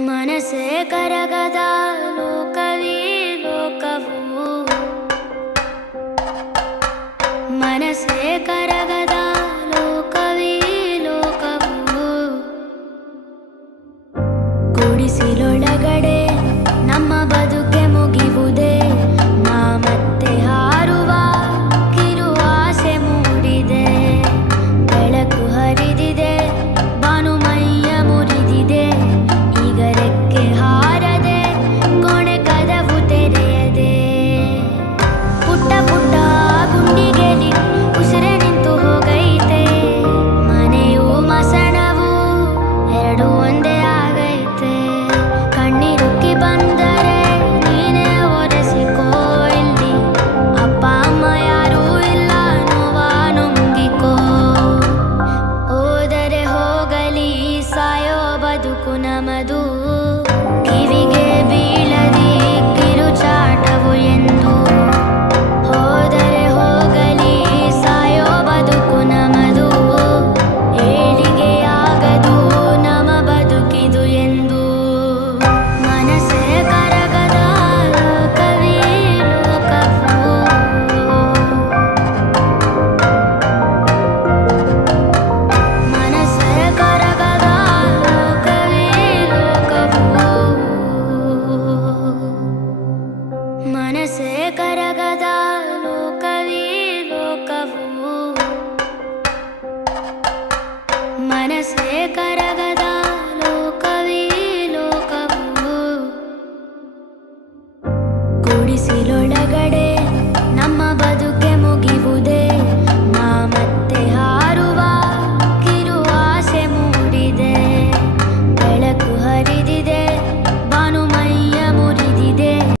ಮನಸೇ ಕರಗದ ಲೋಕವೇ ಲೋಕವು, ಮನಸೇ ಕರಗದ ಲೋಕವೇ ಲೋಕವು. ಗುಡಿಸಿಲೊಳಗಡೆ ನಮ್ಮ ಬದುಕೆ ಮುಗಿವುದೇ, ನಾ ಮತ್ತೆ ಹಾರುವ ಕಿರುಆಸೆ ಮೂಡಿದೆ. ಬೆಳಕು ಹರಿದಿದೆ, ಭಾನುಮೈಯ ಮುರಿದಿದೆ, ಈಗ ರೆಕ್ಕೆ ಹಾರದೆ ಕೊನೆ ಕದವು ತೆರೆಯದೆ. ಪುಟ್ಟ ಪುಟ್ಟ ಗುಂಡಿಗೆಲಿ ಉಸಿರೇ ನಿಂತು ಹೋಗೈತೆ, ಮನೆಯೂ ಮಸಣವು ಎರಡು ಒಂದೇ ಆಗೈತೆ. ಕಣ್ಣೀರುಕ್ಕಿ ಬಂದರೆ ನೀನೇ ಒರೆಸಿಕೋ ಇಲ್ಲಿ, ಅಪ್ಪ ಅಮ್ಮ ಯಾರೂ ಇಲ್ಲ ನೋವ ನುಂಗಿಕೋ. ಹೋದರೆ ಹೋಗಲಿ ಸಾಯೋ ಬದುಕು ನಮದು.